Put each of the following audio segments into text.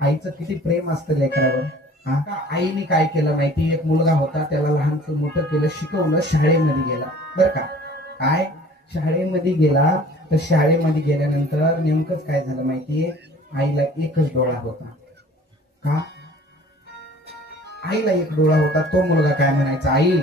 आईचं किती प्रेम असतं लेकरावर. आता आईने काय केलं माहिती, एक मुलगा होता त्याला लहानचं मोठं केलं, शिकवलं, शाळेमध्ये गेला बर का. काय शाळेमध्ये गेला, तर शाळेमध्ये गेल्यानंतर नेमकंच काय झालं माहितीये, आईला एकच डोळा होता. का? आईला एक डोळा होता. तो मुलगा काय म्हणायचा, आई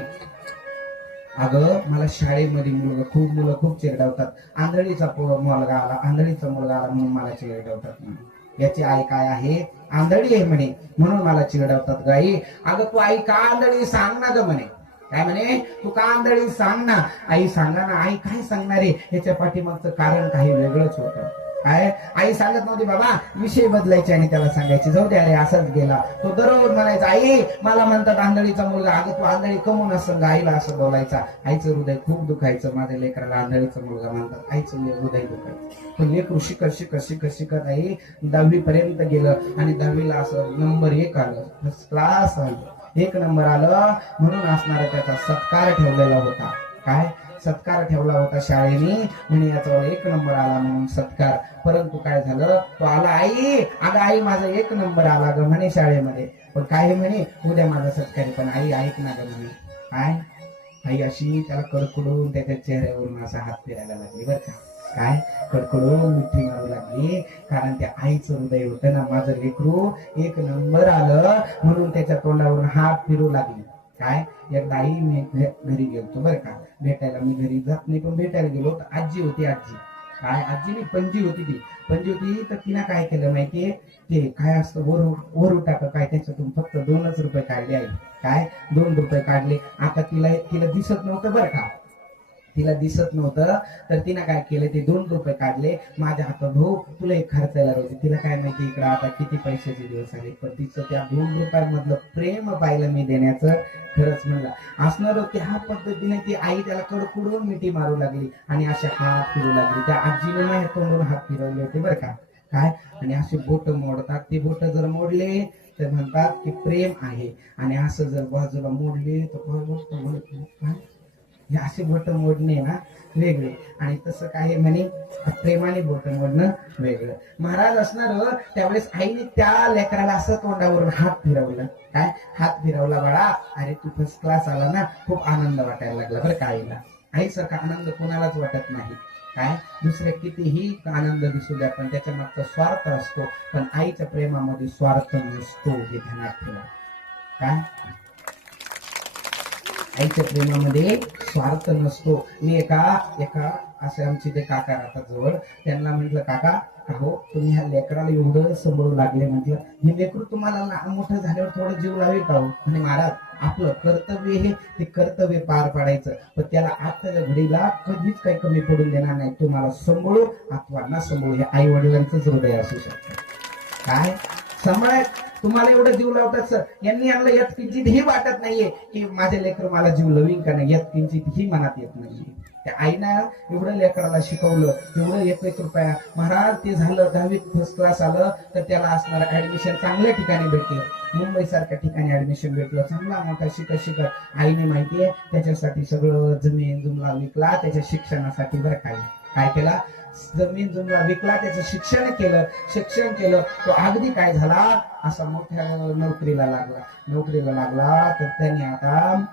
अगं मला शाळेमध्ये मुलं खूप चिरडवतात, आंधळीचा मुलगा आला, आंधळीचा मुलगा आला म्हणून मला चिरडवतात म्हणे. याची आई काय आहे, आंधळी आहे म्हणे, म्हणून मला चिरडवतात ग आई. अगं तू आई का आंधळी सांग ना ग म्हणे. काय म्हणे, तू का आंधळी सांग ना. आई सांगा ना. आई काय सांगणार आहे, याच्या पाठीमागचं कारण काही वेगळंच होतं. काय आई सांगत नव्हती बाबा, विषय बदलायचे आणि त्याला सांगायचे जाऊ दे अरे असाच गेला. तो दररोज म्हणायचा आई मला म्हणतात आंधळीचा मुलगा, अगं तू आंधळी कमून असं आईला असं बोलायचा. आईचं हृदय खूप दुखायचं, माझ्या लेकराला आंधळीचा मुलगा म्हणतात, आईचं हृदय दुखायचं. पण लेकरू शिकत आई 10वी पर्यंत गेलं आणि 10वीला असं नंबर 1 आलं, फर्स्ट क्लास आलं, 1 नंबर आलं. म्हणून असणारा त्याचा सत्कार ठेवलेला होता. काय सत्कार ठेवला होता शाळेने, म्हणे याचा 1 नंबर आला म्हणून सत्कार. परंतु काय झालं, तो आला आई, अगं आई माझा 1 नंबर आला ग म्हणे शाळेमध्ये. पण काय म्हणे, उद्या माझा सत्कार. पण आई ऐक ना ग म्हणे. काय आई अशी त्याला कडकडून त्याच्या चेहऱ्यावरून असा हात फिरायला लागली बर का. काय कडकडून मिठी मारू लागली, कारण त्या आईचं हृदय होतं ना, माझं लेकरू 1 नंबर आलं म्हणून त्याच्या तोंडावरून हात फिरू लागली. काय एकदा आई मी घरी गेलतो बरं का भेटायला. मी घरी जात नाही पण भेटायला गेलो, तर आजी होती. काय आजी नाही, पणजी होती. ती पणजी होती, तर तिनं काय केलं माहितीये, ते काय असतं वरू टाक काय, त्याच्यातून फक्त 2च रुपये काढले आई. काय 2 रुपये काढले. आता तिला दिसत नव्हतं बरं का, तिला दिसत नव्हतं, तर तिनं काय केलं, ते 2 रुपये काढले माझ्या हातात, भाऊ तुला एक खर्चायला होते. तिला काय माहिती इकडं आता किती पैशाचे दिवस आले, पण तिचं त्या 2 रुपयांमधलं प्रेम पाहिलं मी देण्याचं. खरंच म्हणलं असणार त्या पद्धतीने ती आई त्याला कडकडून मिठी मारू लागली आणि असे हात फिरू लागली. त्या आजीने माझ्या तोंडून हात फिरवले होते बरं का. काय आणि असे बोट मोडतात, ते बोट जर मोडले तर म्हणतात की प्रेम आहे, आणि असं जर बाजूला मोडले तर हे असे बोट मोडणे ना वेगळे, आणि तसं काय म्हणे प्रेमाने बोट मोडणं वेगळं. महाराज असणार त्यावेळेस आईने त्या लेकराला असं तोंडावरून हात फिरवलं. काय हात फिरवला बाळा, अरे तू फर्स्ट क्लास आला ना, खूप आनंद वाटायला लागला बरं का आईला. आईसारखा आनंद कोणालाच वाटत नाही. काय दुसरे कितीही आनंद दिसू द्या, पण त्याच्या मागचा स्वार्थ असतो, पण आईच्या प्रेमामध्ये स्वार्थ नसतो, हे ध्यानात ठेवा. काय आईच्या प्रेमामध्ये स्वार्थ नसतो. मी एका असे आमचे ते काका राहतात जवळ, त्यांना म्हटलं काका अहो तुम्ही ह्या लेकराला एवढं सांभाळू लागले, म्हटलं हे लेकरू तुम्हाला मोठं झाल्यावर थोडं जीव लावेल का हो. आणि महाराज आपलं कर्तव्य हे ते कर्तव्य पार पाडायचं, पण त्याला आजच्या घडीला कधीच काही कमी पडून देणार नाही. तुम्हाला सांभाळू अथवा ना सांभाळू, हे आई वडिलांचंच हृदय असू शकतं. काय सांभाळ तुम्हाला एवढं जीव लावतात सर, यांनी आणलं यात किंचित ही वाटत नाहीये की माझे लेकर मला जीव लवीन का नाही, यात किंचित ही मनात येत नाहीये. त्या आईनं एवढं लेकराला शिकवलं, एवढं 1 रुपया. महाराज ते झालं 10वीत फर्स्ट क्लास आलं, तर त्याला असणार ऍडमिशन चांगल्या ठिकाणी भेटलं, मुंबई सारख्या ठिकाणी ऍडमिशन भेटलं, चांगला मोठा शिकत आईने माहितीये त्याच्यासाठी सगळं जमीन जुमला विकला त्याच्या शिक्षणासाठी. बरं काय केला, जमीन जुमला विकला, त्याचं शिक्षण केलं. तो अगदी काय झाला, असा मोठ्या नोकरीला लागला. तर त्याने आता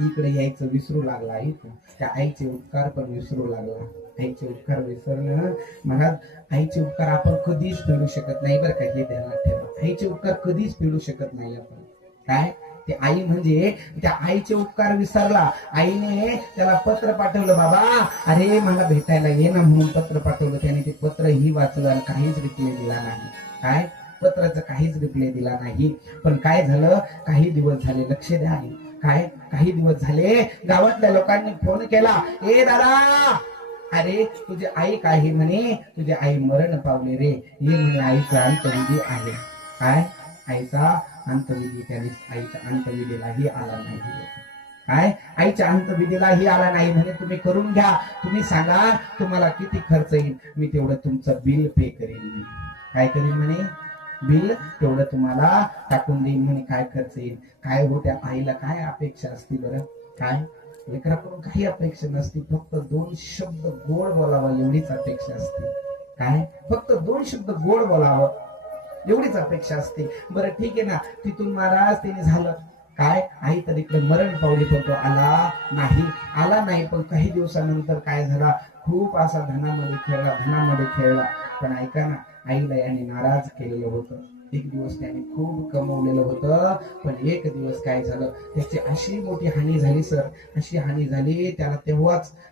इकडे यायचं विसरू लागला. इथं त्या आईचे उपकार पण विसरू लागला. आईचे उपकार विसरणं महाराज, आईचे उपकार आपण कधीच फेडू शकत नाही बरं का, हे ध्यानात ठेवा. आईचे उपकार कधीच फेडू शकत नाही आपण. काय ते आई म्हणजे त्या आईचे उपकार विसरला. आईने त्याला पत्र पाठवलं, बाबा अरे मला भेटायला ये ना म्हणून पत्र पाठवलं. त्याने ते पत्र ही वाचलं आणि काहीच रिप्लाय दिला नाही. काय पत्राचं काहीच रिप्लाय दिला नाही. पण काय झालं, काही दिवस झाले, लक्ष द्या, काही दिवस झाले गावातल्या लोकांनी फोन केला, ए दादा अरे तुझी आई काय म्हणे, तुझी आई मरण पावले रे, ये म्हणे आईचा अंतविधी आहे. काय आईचा अंतविधी, त्याने आईच्या अंतविधीलाही आला नाही. काय आईच्या अंतविधीलाही आला नाही म्हणे, तुम्ही करून घ्या, तुम्ही सांगा तुम्हाला किती खर्च येईल, मी तेवढं तुमचं बिल पे करेन. काय करीन म्हणे, बिल तेवढं तुम्हाला टाकून देईन म्हणे. काय खर्च येईल, काय हो त्या आईला काय अपेक्षा असते बरं. काय लेकराकडून काही अपेक्षा नसते, फक्त 2 शब्द गोड बोलावं एवढीच अपेक्षा असते. काय फक्त 2 शब्द गोड बोलावं. एवढीच अपेक्षा असते. बरं ठीक आहे ना, तिथून महाराज तिने झालं काय, आई तर इकडे मरण पावली, पण तो आला नाही. पण काही दिवसानंतर काय झाला, खूप असा धनामध्ये खेळला. पण ऐका ना, आईला याने नाराज केलेलं होतं. एक दिवस त्याने खूप कमवलेलं होतं, पण एक दिवस काय झालं, त्याची अशी मोठी हानी झाली सर, अशी हानी झाली त्याला.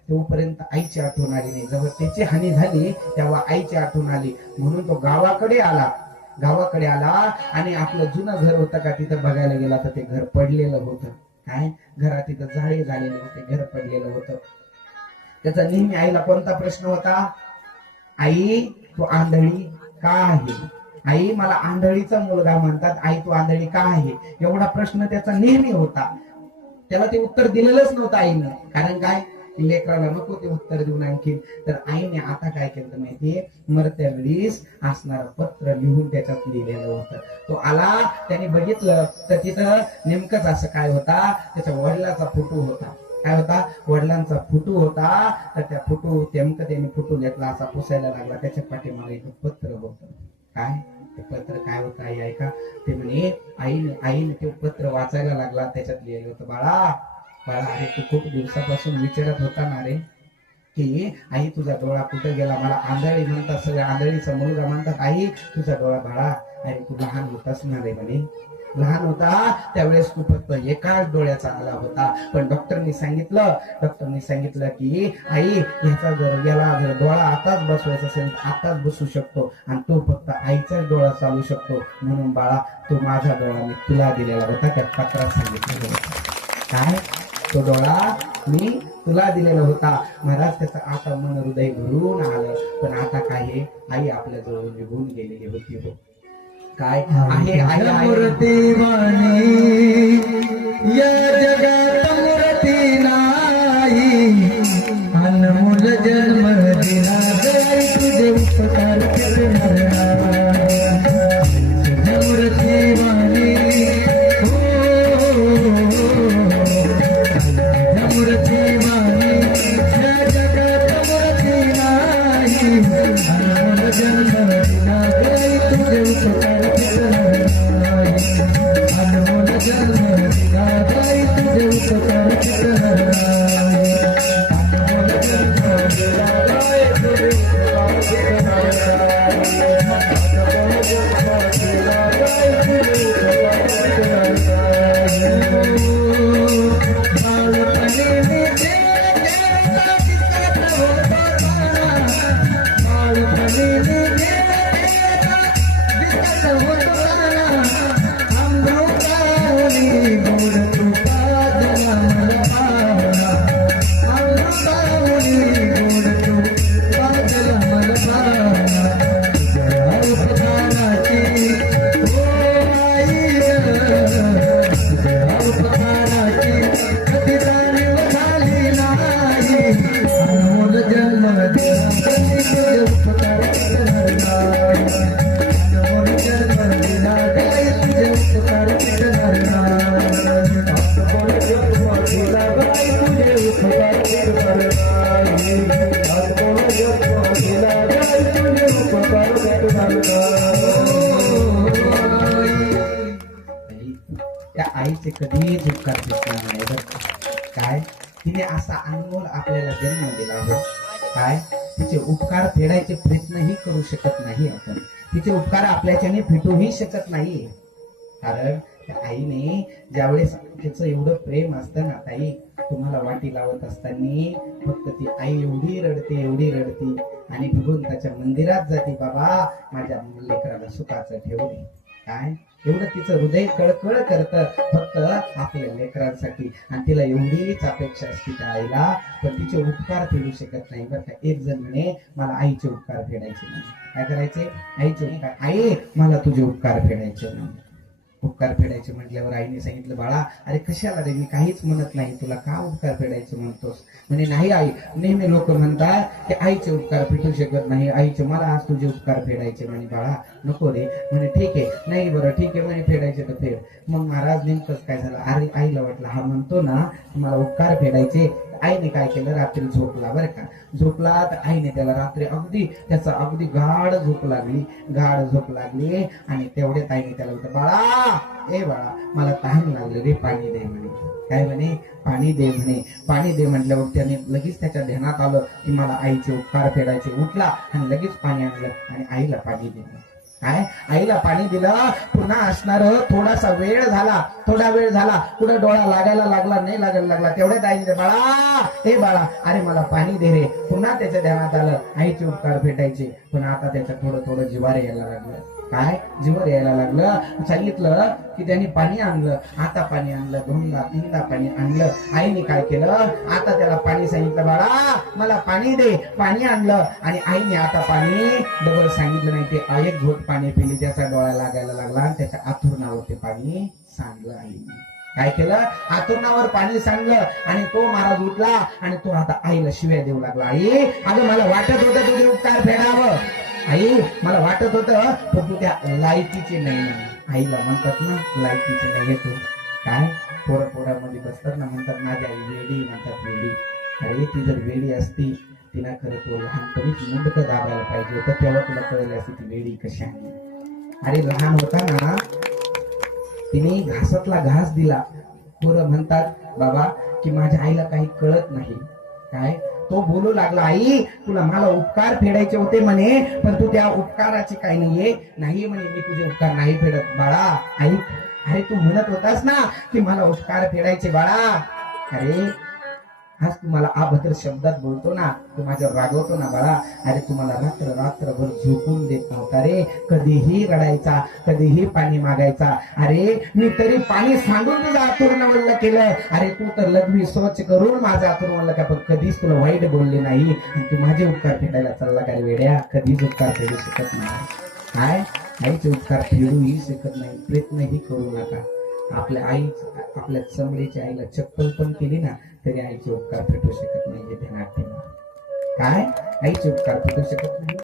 तोपर्यंत आईची आठवण आली नाही. जेव्हा त्याची हानी झाली तेव्हा आईची आठवण आली. म्हणून तो गावाकडे आला आणि आपलं जुनं घर होतं का तिथं बघायला गेला, तर ते घर पडलेलं होतं. काय, घरात तिथं जाळे झालेले होते, घर पडलेलं होतं. त्याचा नेहमी आईला कोणता प्रश्न होता, आई तू आंधळी का आहे? आई मला आंधळीचा मुलगा म्हणतात, आई तू आंधळी का आहे? एवढा प्रश्न त्याचा नेहमी होता. त्याला ते उत्तर दिलेलंच नव्हतं आईनं. कारण काय, लेकराला नको ते उत्तर देऊन आणखी. तर आईने आता काय केलं माहितीये, मरत्या वेळीस असणारं पत्र लिहून त्याच्यात लिहिलेलं होतं. तो आला, त्याने बघितलं तर तिथं नेमकंच असं काय होता, त्याच्या वडिलाचा फोटो होता. काय होता, वडिलांचा फोटो होता. तर त्या फोटो नेमकं त्याने फोटो घेतला, असा पुसायला लागला. त्याच्या पाठीमागे एक पत्र होतं. काय, ते पत्र काय होतं आई ऐका. ते म्हणे, आईने ते पत्र वाचायला लागला. त्याच्यात लिहिलं होतं, बाळा अरे तू खूप दिवसापासून विचारत होता ना रे, की आई तुझा डोळा कुठे गेला? मला आंधळी म्हणतात, सगळे आंधळीचा मुलगा म्हणतात. आई तुझा डोळा, बाळा अरे तू लहान होतास ना रे म्हणे, लहान होता त्यावेळेस तू फक्त एकाच डोळ्याचा आला होता. पण डॉक्टरनी सांगितलं की आई याला जर डोळा आताच बसवायचा असेल तर आताच बसू शकतो, आणि तो फक्त आईचाच डोळा चालू शकतो. म्हणून बाळा तो माझा डोळा मी तुला दिलेला होता. त्या पत्रात सांगितलं होतं काय, तो डोळा मी तुला दिलेला होता. महाराज त्याचं आता मन हृदय भरून आलं. पण आता काय, आई आपल्या जवळ निघून गेलेली होती. हो काय आहे, मूर्ती वाणी या जगात मूर्ती नाही, अनमोल जन्म दिला गई तुझे उपकार करणार मूर्ती वाणी मूर्ती वाणी या जगात मूर्ती नाही, अनमोल जन्म दिला गई तुझे उपकार अनमोल जन्म दिला गई तुझे उपकार अनमोल जन्म दिला गई तुझे त्या आईचे कधीच उपकार दिसणार नाही बरं काय. तिने असा अनमोल आपल्याला जन्म दिला हो काय, तिचे उपकार फेडायचे प्रयत्नही करू शकत नाही आपण. तिचे उपकार आपल्याच्याने फेटूही शकत नाही. कारण त्या आईने ज्यावेळेस तिचं एवढं प्रेम असतं ना ताई, तुम्हाला वाटी लावत असताना फक्त ती आई एवढी रडते आणि भगवंताच्या मंदिरात जाते, बाबा माझ्या लेकराला सुखाचं ठेवू दे. काय एवढं तिचं हृदय कळकळ करतं फक्त आपल्या लेकरांसाठी. आणि तिला एवढीच अपेक्षा असते त्या आईला, पण तिचे उपकार फेडू शकत नाही बरं का. एक जण म्हणे मला आईचे उपकार फेडायचे नाही. काय करायचे, आईचे उपकार, आई मला तुझे उपकार फेडायचे नाही. उपकार फेडायचे म्हटल्यावर आईने सांगितलं, बाळा अरे कशाला रे, मी काहीच म्हणत नाही, तुला का उपकार फेडायचे म्हणतोस? म्हणे नाही आई, नेहमी लोक म्हणतात की आईचे उपकार फेटू शकत नाही, आईचे मला आज तुझे उपकार फेडायचे. म्हणे बाळा नको रे. म्हणे ठीक आहे, नाही बरं ठीक आहे म्हणे, फेडायचे तर फेड. मग महाराज नेमकंच काय झालं, अरे आईला वाटलं हा म्हणतो ना मला उपकार फेडायचे, आईने काय केलं, रात्री झोपला बरं का. झोपला तर आईने त्याला रात्री त्याचा अगदी गाढ झोप लागली आणि तेवढ्यात आईने त्याला होतं, बाळा ए बाळा मला तहान लागले रे, पाणी दे म्हणे. काय म्हणे, पाणी दे म्हणे. पाणी दे म्हटल्यावर त्याने लगेच त्याच्या ध्यानात आलं की मला आईचे उपकार फेडायचे. उठला आणि लगेच पाणी आणलं आणि आईला पाणी दिलं. काय, आईला पाणी दिलं. पुन्हा असणार थोडा वेळ झाला, कुठं डोळा लागायला लागला नाही लागायला लागला, तेवढ्यात आईने बाळा हे बाळा अरे मला पाणी दे रे. पुन्हा त्याच्या ध्यानात आलं आईचे उपकार भेटायचे. पण आता त्याच्या थोडं जिवार यायला लागलं. काय, जिवार यायला लागलं. सांगितलं की त्यांनी पाणी आणलं. आता पाणी आणलं, दोनदा तीनदा पाणी आणलं. आईने काय केलं, आता त्याला पाणी सांगितलं, बाळा मला पाणी दे. पाणी आणलं आणि आईने आता पाणी डबल सांगितलं नाही, ते एक घोट पाणी पिली. त्याचा डोळा लागायला लागला आणि त्याच्या आथुरणावर ते पाणी सांडलं. आईने काय केलं, आतुरणावर पाणी सांडलं आणि तो महाराज उठला आणि तो आता आईला शिव्या देऊ लागला. आई अगं मला वाटत होतं तुझे उपकार फेडावं, आई मला वाटत होतं, पण तू त्या लायकीची नाही म्हणे. आईला म्हणतात ना लायकीची नाही तू. काय, पोरामध्ये बसतात ना, म्हणतात माझी आई वेडी, म्हणतात वेडी. अरे ती जर वेडी असती, तिला खरं तो लहानपणीच मुंडक दाबायला पाहिजे होतं, तेव्हा तुला कळलं असती ती वेडी कशी आहे. अरे लहान होता ना, तिने घासातला घास दिला. पोरं म्हणतात बाबा की माझ्या आईला काही कळत नाही. काय, तो बोलू लागला, आई तुला मला उपकार फेडायचे होते म्हणे, पण तू त्या उपकाराची काही नाही म्हणे, मी तुझे उपकार नाही फेडत. बाळा आई, अरे तू म्हणत होतास ना की मला उपकार फेडायचे बाळा. अरे आज तुम्हाला अभद्र शब्दात बोलतो ना, तू माझ्यावर रागवतो ना बाळा. अरे तुम्हाला रात्रभर झोपून देत नव्हता रे, कधीही रडायचा, कधीही पाणी मागायचा. अरे मी तरी पाणी सांडून तुझं आतुरवल्ल केलं. अरे तू तर लघवी स्वच्छ करून माझं आतुरवल्ल का, पण कधीच तुला वाईट बोलले नाही. आणि तू माझे उपकार फेडायला चालला का रे वेड्या, कधीच उपकार फेडू शकत नाही. काय, आईचे उपकार फेडूही शकत नाही, प्रयत्नही करू नका. आपल्या चमडीच्या आईला चप्पल पण केली ना तरी आईचे उपकार फेटू शकत नाही. हे ध्यानात ठेवा. काय, आईचे उपकार फेटू शकत नाही.